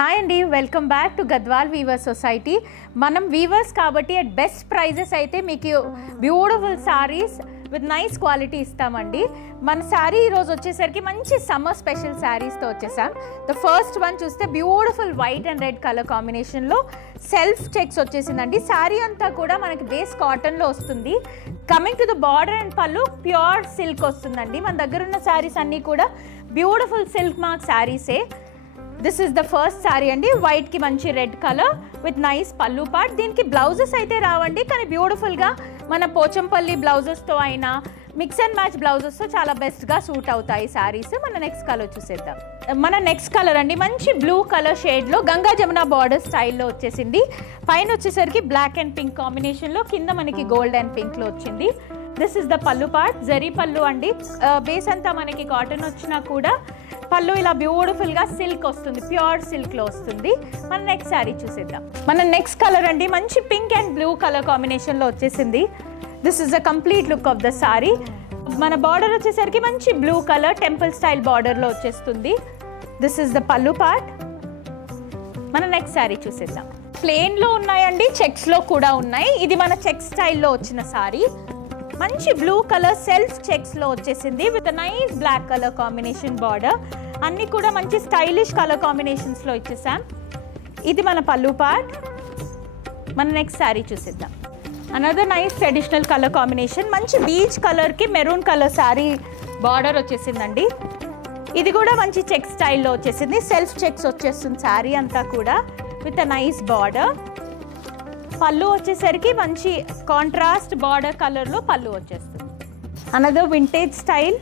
Hi అండి, welcome back to Gadwal weavers society. మనం weavers కాబట్టి అట్ బెస్ట్ ప్రైజెస్ అయితే మీకు beautiful saris with nice quality ఇస్తామండి. మన శారీ ఈరోజు వచ్చేసరికి మంచి సమ్మర్ స్పెషల్ శారీస్తో వచ్చేసాం. ద ఫస్ట్ వన్ చూస్తే beautiful white and red colour కాంబినేషన్లో సెల్ఫ్ చెక్స్ వచ్చేసిందండి. శారీ అంతా కూడా మనకి బేస్ కాటన్లో వస్తుంది. Coming to the border and pallu pure silk వస్తుందండి. మన దగ్గర ఉన్న శారీస్ అన్నీ కూడా బ్యూటిఫుల్ సిల్క్ మార్క్ శారీసే. This is the first sari అండి. వైట్కి మంచి red colour with nice pallu part. దీనికి బ్లౌజెస్ అయితే రావండి, కానీ బ్యూటిఫుల్గా మన పోచంపల్లి బ్లౌజెస్తో అయినా మిక్స్ అండ్ మ్యాచ్ బ్లౌజెస్తో చాలా బెస్ట్గా సూట్ అవుతాయి శారీస్. మన నెక్స్ట్ కలర్ చూసేద్దాం. మన నెక్స్ట్ కలర్ అండి మంచి బ్లూ కలర్ షేడ్లో గంగా జమున బార్డర్ స్టైల్లో వచ్చేసింది. పైన వచ్చేసరికి బ్లాక్ అండ్ పింక్ కాంబినేషన్లో, కింద మనకి గోల్డ్ అండ్ పింక్లో వచ్చింది. దిస్ ఇస్ ద పళ్ళు పార్ట్. జరీ పళ్ళు అండి. బేస్ అంతా మనకి కాటన్ వచ్చినా కూడా పళ్ళు ఇలా బ్యూటిఫుల్గా సిల్క్ వస్తుంది, ప్యూర్ సిల్క్లో వస్తుంది. మన నెక్స్ట్ శారీ చూసేద్దాం. మన నెక్స్ట్ కలర్ అండి మంచి పింక్ అండ్ బ్లూ కలర్ కాంబినేషన్లో వచ్చేసింది. This is the complete look of the sari. మన బార్డర్ వచ్చేసరికి మంచి బ్లూ కలర్ టెంపుల్ స్టైల్ బార్డర్లో వచ్చేస్తుంది. దిస్ ఇస్ ద పళ్ళు పార్ట్. మన నెక్స్ట్ శారీ చూసేద్దాం. ప్లెయిన్లో ఉన్నాయండి, చెక్స్లో కూడా ఉన్నాయి. ఇది మన చెక్ స్టైల్లో వచ్చిన శారీ. మంచి బ్లూ కలర్ సెల్ఫ్ చెక్స్లో వచ్చేసింది with nice black colour combination border. అన్నీ కూడా మంచి స్టైలిష్ కలర్ కాంబినేషన్స్లో ఇచ్చేసాం. ఇది మన పళ్ళు పార్ట్. మన నెక్స్ట్ శారీ చూసేద్దాం. Another nice traditional colour combination. మంచి బీచ్ కలర్కి మెరూన్ కలర్ శారీ బార్డర్ వచ్చేసిందండి. ఇది కూడా మంచి చెక్ స్టైల్లో వచ్చేసింది. సెల్ఫ్ చెక్స్ వచ్చేస్తుంది శారీ అంతా కూడా విత్ నైస్ బార్డర్. పళ్ళు వచ్చేసరికి మంచి కాంట్రాస్ట్ బార్డర్ కలర్లో పళ్ళు వచ్చేస్తుంది. Another vintage style.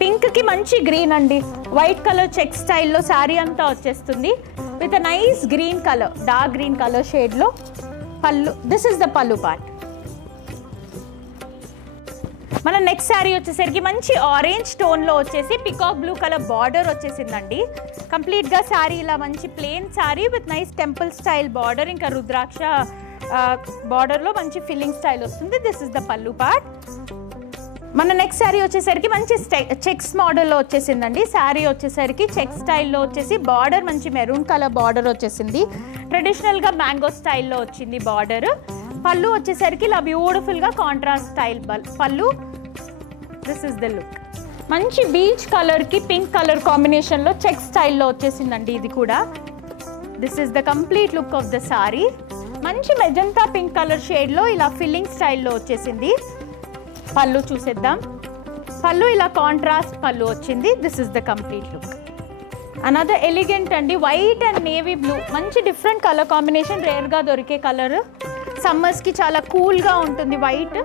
పింక్కి మంచి గ్రీన్ అండి. వైట్ కలర్ చెక్ స్టైల్లో శారీ అంతా వచ్చేస్తుంది with nice green colour, dark green colour షేడ్లో పళ్ళు. దిస్ ఇస్ ద పళ్ళు పార్ట్. మన నెక్స్ట్ శారీ వచ్చేసరికి మంచి ఆరెంజ్ టోన్లో వచ్చేసి పికాక్ బ్లూ కలర్ బార్డర్ వచ్చేసిందండి. కంప్లీట్గా శారీ ఇలా మంచి plain sari with nice temple style border, ఇంకా రుద్రాక్ష బార్డర్లో మంచి ఫిల్లింగ్ స్టైల్ వస్తుంది. దిస్ ఇస్ ద పళ్ళు పార్ట్. మన నెక్స్ట్ శారీ వచ్చేసరికి మంచి చెక్స్ మోడల్లో వచ్చేసిందండి. శారీ వచ్చేసరికి చెక్ స్టైల్లో వచ్చేసి బార్డర్ మంచి మెరూన్ కలర్ బార్డర్ వచ్చేసింది. ట్రెడిషనల్గా మ్యాంగో స్టైల్లో వచ్చింది బార్డర్. పళ్ళు వచ్చేసరికి ఇలా బ్యూటిఫుల్గా కాంట్రాస్ట్ స్టైల్ పళ్ళు. This is the look. మంచి బీచ్ కలర్కి పింక్ కలర్ కాంబినేషన్లో చెక్ స్టైల్లో వచ్చేసిందండి ఇది కూడా. This is the complete look of the sorry. మంచి మెజంతా పింక్ కలర్ షేడ్లో ఇలా ఫిల్లింగ్ స్టైల్లో వచ్చేసింది. పళ్ళు చూసేద్దాం. పళ్ళు ఇలా కాంట్రాస్ట్ పళ్ళు వచ్చింది. This is the complete look. Another elegant అండి. వైట్ అండ్ నేవీ బ్లూ మంచి డిఫరెంట్ కలర్ కాంబినేషన్, రేర్గా దొరికే కలర్. సమ్మర్స్కి చాలా కూల్గా ఉంటుంది. వైట్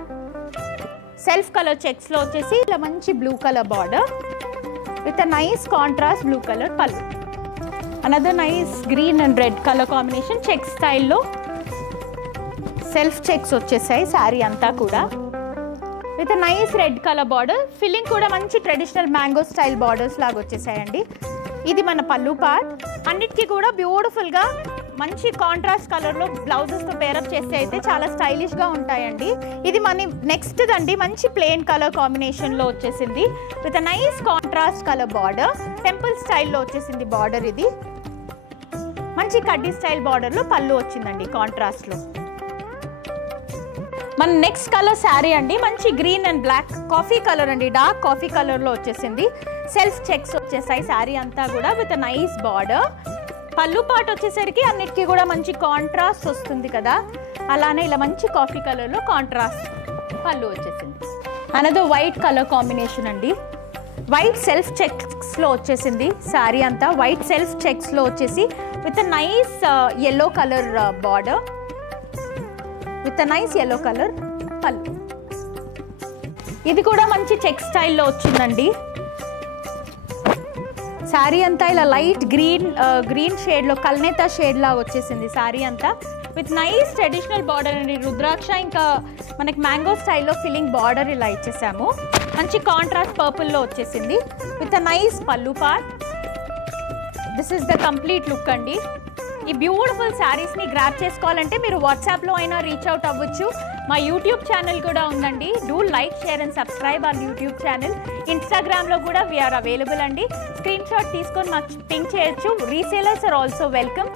సెల్ఫ్ కలర్ చెక్స్లో వచ్చేసి ఇలా మంచి blue colour border with a nice contrast blue colour pallu. Another nice green and red colour combination check స్టైల్లో సెల్ఫ్ చెక్స్ వచ్చేసాయి శారీ అంతా కూడా with nice red colour border. Filling కూడా మంచి ట్రెడిషనల్ మ్యాంగో స్టైల్ బార్డర్స్ లాగా వచ్చేసాయండి. ఇది మన పళ్ళు పార్ట్. అన్నిటికీ కూడా బ్యూటిఫుల్గా మంచి కాంట్రాస్ట్ కలర్లో బ్లౌజెస్తో పేరప్ చేస్తే అయితే చాలా స్టైలిష్గా ఉంటాయండి. ఇది మన నెక్స్ట్ అండి మంచి ప్లెయిన్ కలర్ కాంబినేషన్లో వచ్చేసింది with nice contrast colour border. Temple స్టైల్లో వచ్చేసింది బార్డర్. ఇది మంచి కడ్డీ స్టైల్ బార్డర్లో పళ్ళు వచ్చిందండి కాంట్రాస్ట్లో. మన నెక్స్ట్ కలర్ శారీ అండి మంచి green and black coffee colour అండి, డార్క్ కాఫీ కలర్లో వచ్చేసింది. సెల్ఫ్ చెక్స్ వచ్చేసాయి శారీ అంతా కూడా విత్ నైస్ బార్డర్. పళ్ళు పార్ట్ వచ్చేసరికి అన్నిటికీ కూడా మంచి కాంట్రాస్ట్ వస్తుంది కదా, అలానే ఇలా మంచి కాఫీ కలర్లో కాంట్రాస్ట్ పళ్ళు వచ్చేసింది. అనదర్ వైట్ కలర్ కాంబినేషన్ అండి. వైట్ సెల్ఫ్ చెక్స్లో వచ్చేసింది శారీ అంతా. వైట్ సెల్ఫ్ చెక్స్లో వచ్చేసి with nice yellow colour border with nice yellow colour పళ్ళు. ఇది కూడా మంచి చెక్ స్టైల్లో వచ్చిందండి. శారీ అంతా ఇలా లైట్ గ్రీన్ షేడ్లో కల్నేతా షేడ్ లాగా వచ్చేసింది శారీ అంతా విత్ నైస్ ట్రెడిషనల్ బార్డర్ అండి. రుద్రాక్ష ఇంకా మనకి మ్యాంగో స్టైల్లో ఫిల్లింగ్ బార్డర్ ఇలా ఇచ్చేసాము. మంచి కాంట్రాస్ట్ పర్పుల్లో వచ్చేసింది with nice pallu part. This is the complete look అండి. ఈ బ్యూటిఫుల్ శారీస్ని గ్రాప్ చేసుకోవాలంటే మీరు వాట్సాప్లో అయినా రీచ్ అవుట్ అవ్వచ్చు. మా యూట్యూబ్ ఛానల్ కూడా ఉందండి. Do like, share and subscribe our YouTube channel. ఇన్స్టాగ్రామ్లో కూడా వీఆర్ అవైలబుల్ అండి. స్క్రీన్ షాట్ తీసుకొని మాకు పింక్ చేయొచ్చు. Resellers are also welcome.